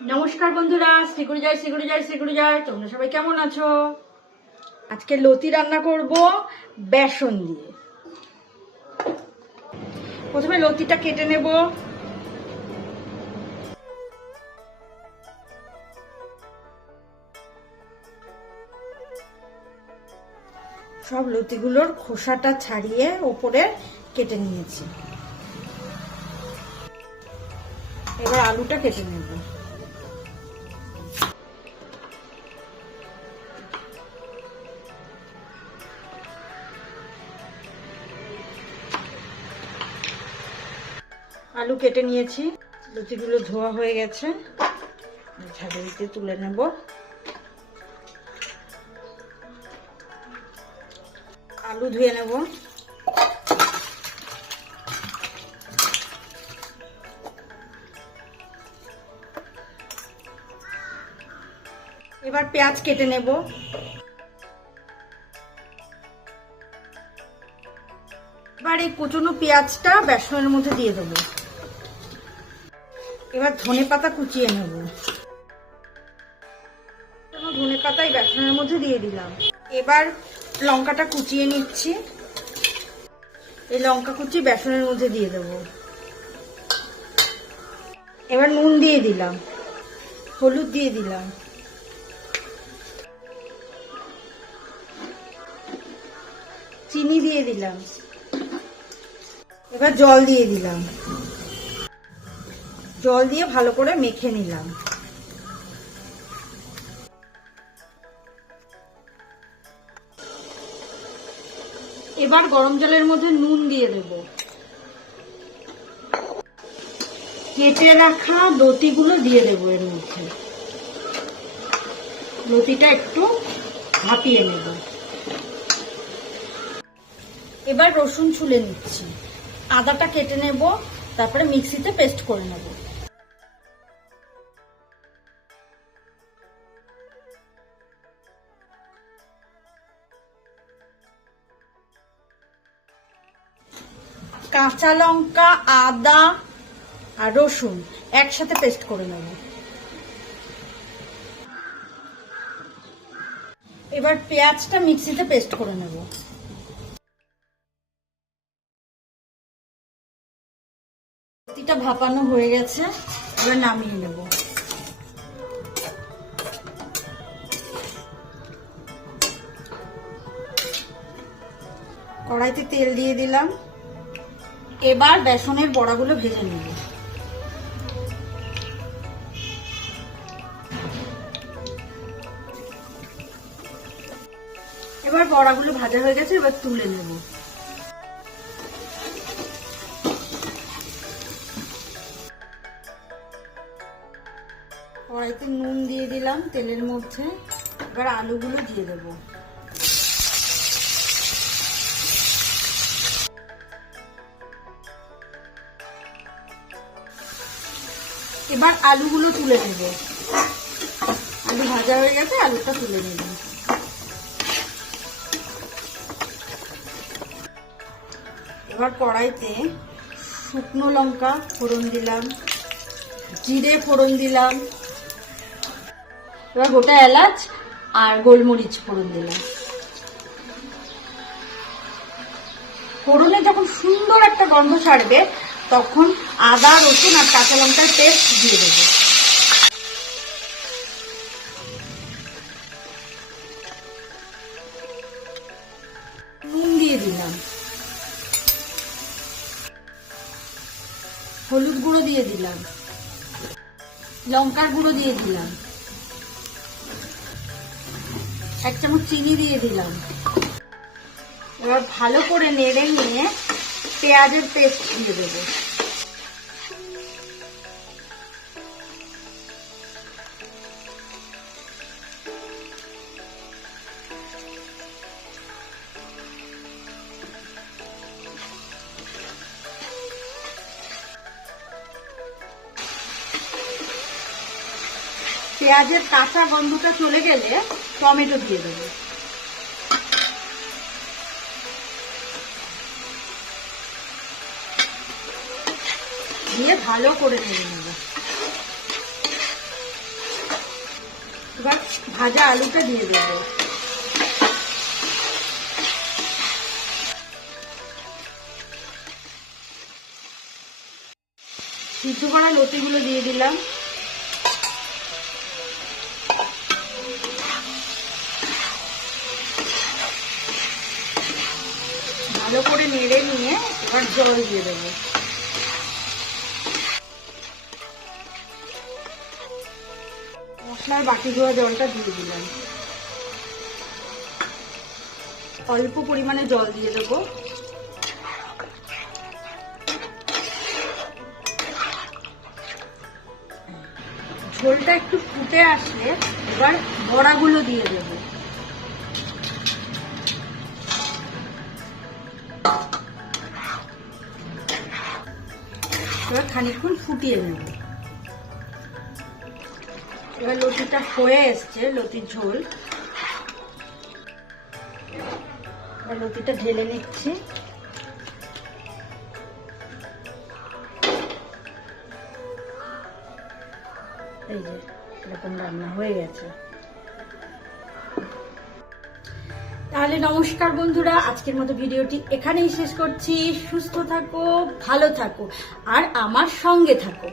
নমস্কার বন্ধুরা শ্রীগুরু জয় শ্রীগুরু জয় শ্রীগুরু জয়। তোমরা সবাই কেমন আছো? আজকে লতি রান্না করব বেসন দিয়ে। প্রথমে লতিটা কেটে নেব। সব লতিগুলোর খোসাটা ছাড়িয়ে ওপরে কেটে নিয়েছি। এবার আলুটা কেটে নেব। আলু কেটে নিয়েছি। লুচিগুলো ধোয়া হয়ে গেছে। ঝাড়িতে তুলে নেব। আলু ধুয়ে নেব। এবার পেঁয়াজ কেটে নেব। এবার এই কুচুনো পেঁয়াজটা বেসনের মধ্যে দিয়ে দেবো। এবার ধনে পাতা কুচিয়ে নেব। ধনে পাতাই বেসনের মধ্যে দিয়ে দিলাম। এবার লঙ্কাটা কুচিয়ে নিচ্ছি। এই লঙ্কা কুচি বেসনের মধ্যে দিয়ে দেব। এবার নুন দিয়ে দিলাম। হলুদ দিয়ে দিলাম। চিনি দিয়ে দিলাম। এবার জল দিয়ে দিলাম। জল দিয়ে ভালো করে মেখে নিলাম। এবার গরম জলের মধ্যে নুন দিয়ে দেব। কেটে রাখা লতিগুলো দিয়ে দেবো এর মধ্যে। লতিটা একটু ভাপিয়ে নেব। এবার রসুন ছুলে নিচ্ছি। আদাটা কেটে নেব, তারপরে মিক্সিতে পেস্ট করে নেব। কাঁচা লঙ্কা, আদা আর রসুন একসাথে পেস্ট করে নেব। এবার পেঁয়াজটা মিক্সিতে পেস্ট করে নেব। লতিটা ভাপানো হয়ে গেছে, এবার নামিয়ে নেব। কড়াইতে তেল দিয়ে দিলাম। এবার বেসনের বড়াগুলো ভেজে নেব। এবার বড়াগুলো ভাজা হয়ে গেছে, এবার তুলে নেব। কড়াইতে নুন দিয়ে দিলাম তেলের মধ্যে, এবার আলুগুলো দিয়ে দেবো। এবার আলুগুলো তুলে নেব। আলু ভাজা হয়ে গেছে, আলুটা তুলে নেব। এবার কড়াইতে শুকনো লঙ্কা ফোড়ন দিলাম, জিরে ফোড়ন দিলাম, এবার গোটা এলাচ আর গোলমরিচ ফোড়ন দিলাম। ফোড়নে যখন সুন্দর একটা গন্ধ ছাড়বে তখন আদা, রসুন আর কাঁচা লঙ্কার পেস্ট দিয়ে দেবো। হলুদ গুঁড়ো দিয়ে দিলাম। লঙ্কার গুঁড়ো দিয়ে দিলাম। এক চামচ চিনি দিয়ে দিলাম। এবার ভালো করে নেড়ে নিয়ে পেঁয়াজের পেস্ট দিয়ে দেবো। পেঁয়াজের কাঁচা গন্ধটা চলে গেলে টমেটো দিয়ে দেবো। দিয়ে ভালো করে নেড়ে নেব। ভাজা আলুটা দিয়ে দেবো। সিদ্ধ করা লতিগুলো দিয়ে দিলাম। ভালো করে নেড়ে নিয়ে এবার জল দিয়ে দেবো। মশলার বাটি ধোয়া জলটা দিয়ে দিলাম। অল্প পরিমাণে জল দিয়ে দেবো। ঝোলটা একটু ফুটে আসলে এবার বড়াগুলো দিয়ে দেবো। এবার খানিকক্ষণ ফুটিয়ে নেব। এবার লতিটা হয়ে এসছে, লতির ঝোল। এবার লতিটা ঢেলে নিচ্ছি। এই যে, এরকম রান্না হয়ে গেছে। তাহলে নমস্কার বন্ধুরা, আজকের মতো ভিডিওটি এখানেই শেষ করছি। সুস্থ থাকো, ভালো থাকো, আর আমার সঙ্গে থাকো।